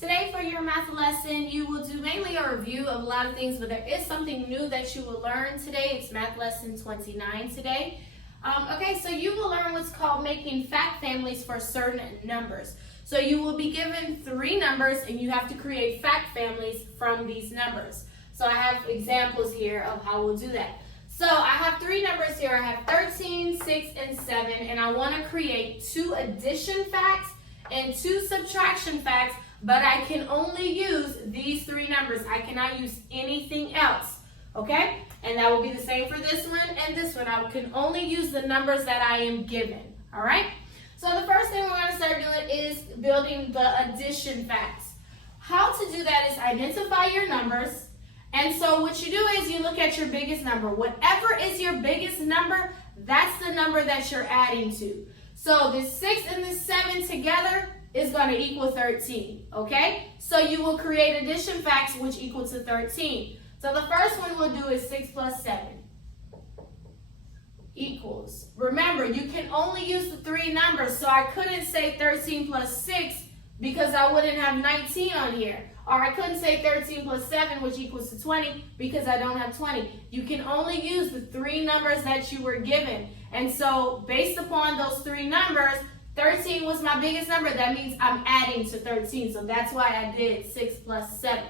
Today for your math lesson, you will do mainly a review of a lot of things, but there is something new that you will learn today. It's math lesson 29 today. So you will learn what's called making fact families for certain numbers. So you will be given 3 numbers and you have to create fact families from these numbers. So I have examples here of how we'll do that. So I have 3 numbers here. I have 13, 6, and 7, and I want to create 2 addition facts and 2 subtraction facts, but I can only use these 3 numbers. I cannot use anything else, okay? And that will be the same for this one and this one. I can only use the numbers that I am given, all right? So the first thing we're going to start doing is building the addition facts. How to do that is identify your numbers. And so what you do is you look at your biggest number. Whatever is your biggest number, that's the number that you're adding to. So this 6 and this 7 together is going to equal 13, okay? So you will create addition facts which equal to 13. So the first one we'll do is 6 plus 7 equals. Remember, you can only use the 3 numbers, so I couldn't say 13 plus 6 because I wouldn't have 19 on here. Or I couldn't say 13 plus 7, which equals to 20, because I don't have 20. You can only use the 3 numbers that you were given. And so, based upon those 3 numbers, 13 was my biggest number. That means I'm adding to 13. So that's why I did 6 plus 7.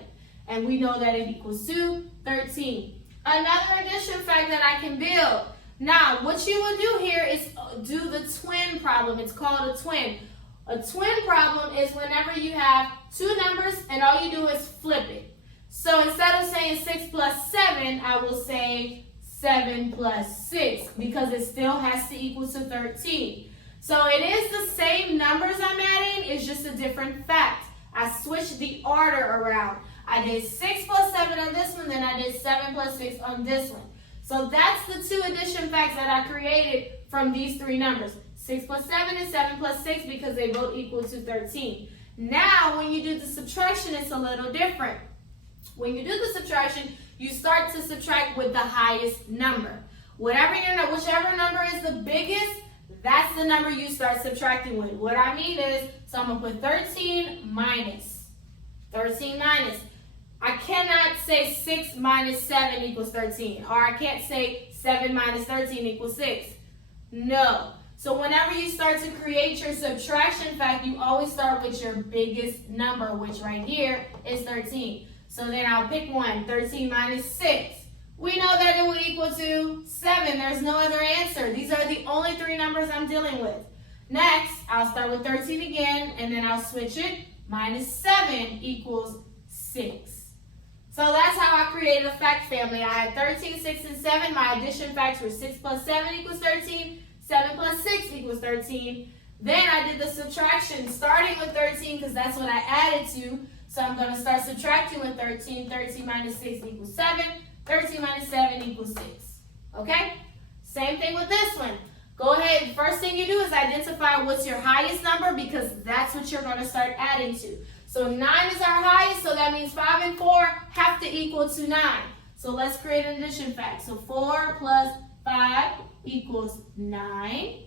And we know that it equals to 13. Another addition fact that I can build. Now, what you will do here is do the twin problem. It's called a twin. A twin problem is whenever you have 2 numbers and all you do is flip it. So instead of saying 6 plus 7, I will say 7 plus 6 because it still has to equal to 13. So it is the same numbers I'm adding, it's just a different fact. I switched the order around. I did 6 plus 7 on this one, then I did 7 plus 6 on this one. So that's the 2 addition facts that I created from these 3 numbers. 6 plus 7 is 7 plus 6 because they both equal to 13. Now, when you do the subtraction, it's a little different. When you do the subtraction, you start to subtract with the highest number. Whichever number is the biggest, that's the number you start subtracting with. What I mean is, so I'm going to put 13 minus. 13 minus. I cannot say 6 minus 7 equals 13. Or I can't say 7 minus 13 equals 6. No. So whenever you start to create your subtraction fact, you always start with your biggest number, which right here is 13. So then I'll pick one. 13 minus 6. We know that it would equal to 7. There's no other answer. These are the only 3 numbers I'm dealing with. Next, I'll start with 13 again, and then I'll switch it. Minus 7 equals 6. So that's how I created a fact family. I had 13, 6, and 7. My addition facts were 6 plus 7 equals 13. 7 plus 6 equals 13. Then I did the subtraction starting with 13 because that's what I added to. So I'm going to start subtracting with 13. 13 minus 6 equals 7. 13 minus 7 equals 6. Okay? Same thing with this one. Go ahead. First thing you do is identify what's your highest number because that's what you're going to start adding to. So 9 is our highest, so that means 5 and 4 have to equal to 9. So let's create an addition fact. So 4 plus 5 equals 9.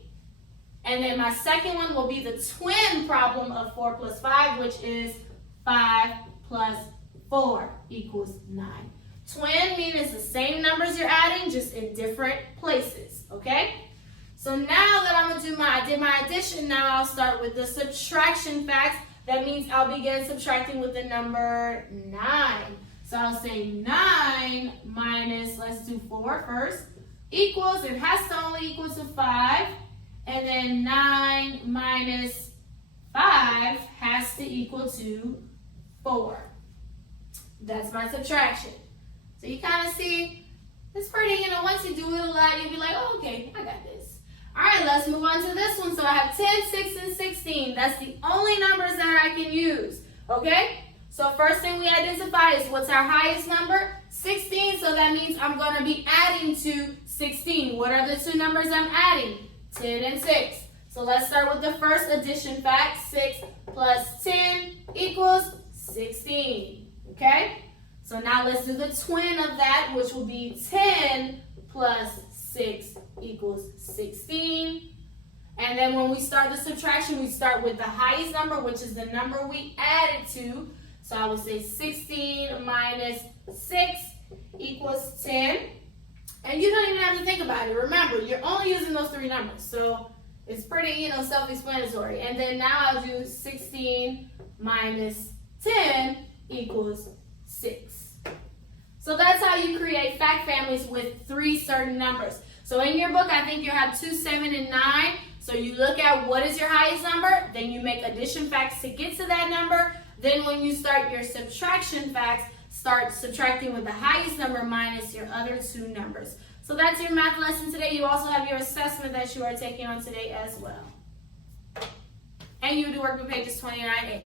And then my second one will be the twin problem of 4 plus 5, which is 5 plus 4 equals 9. Twin means it's the same numbers you're adding, just in different places, okay? So now that I did my addition, now I'll start with the subtraction facts. That means I'll begin subtracting with the number 9. So I'll say 9 minus, let's do 4 first, equals, it has to only equal to 5. And then 9 minus 5 has to equal to 4. That's my subtraction. So you kind of see, it's pretty, once you do it a lot, you'll be like, oh, okay, I got this. All right, let's move on to this one. So I have 10, 6, and 16. That's the only numbers that I can use, okay? So first thing we identify is what's our highest number? 16, so that means I'm going to be adding to 16. What are the 2 numbers I'm adding? 10 and 6. So let's start with the first addition fact. 6 plus 10 equals 16, okay? So now let's do the twin of that, which will be 10 plus 6 equals 16. And then when we start the subtraction, we start with the highest number, which is the number we added to. So I would say 16 minus 6 equals 10. And you don't even have to think about it. Remember, you're only using those three numbers. So it's pretty, self-explanatory. And then now I'll do 16 minus 10 equals 6. So that's how you create fact families with three certain numbers. So in your book, I think you have 2, 7, and 9. So you look at what is your highest number, then you make addition facts to get to that number. Then when you start your subtraction facts, start subtracting with the highest number minus your other two numbers. So that's your math lesson today. You also have your assessment that you are taking on today as well. And you do work with pages 29A.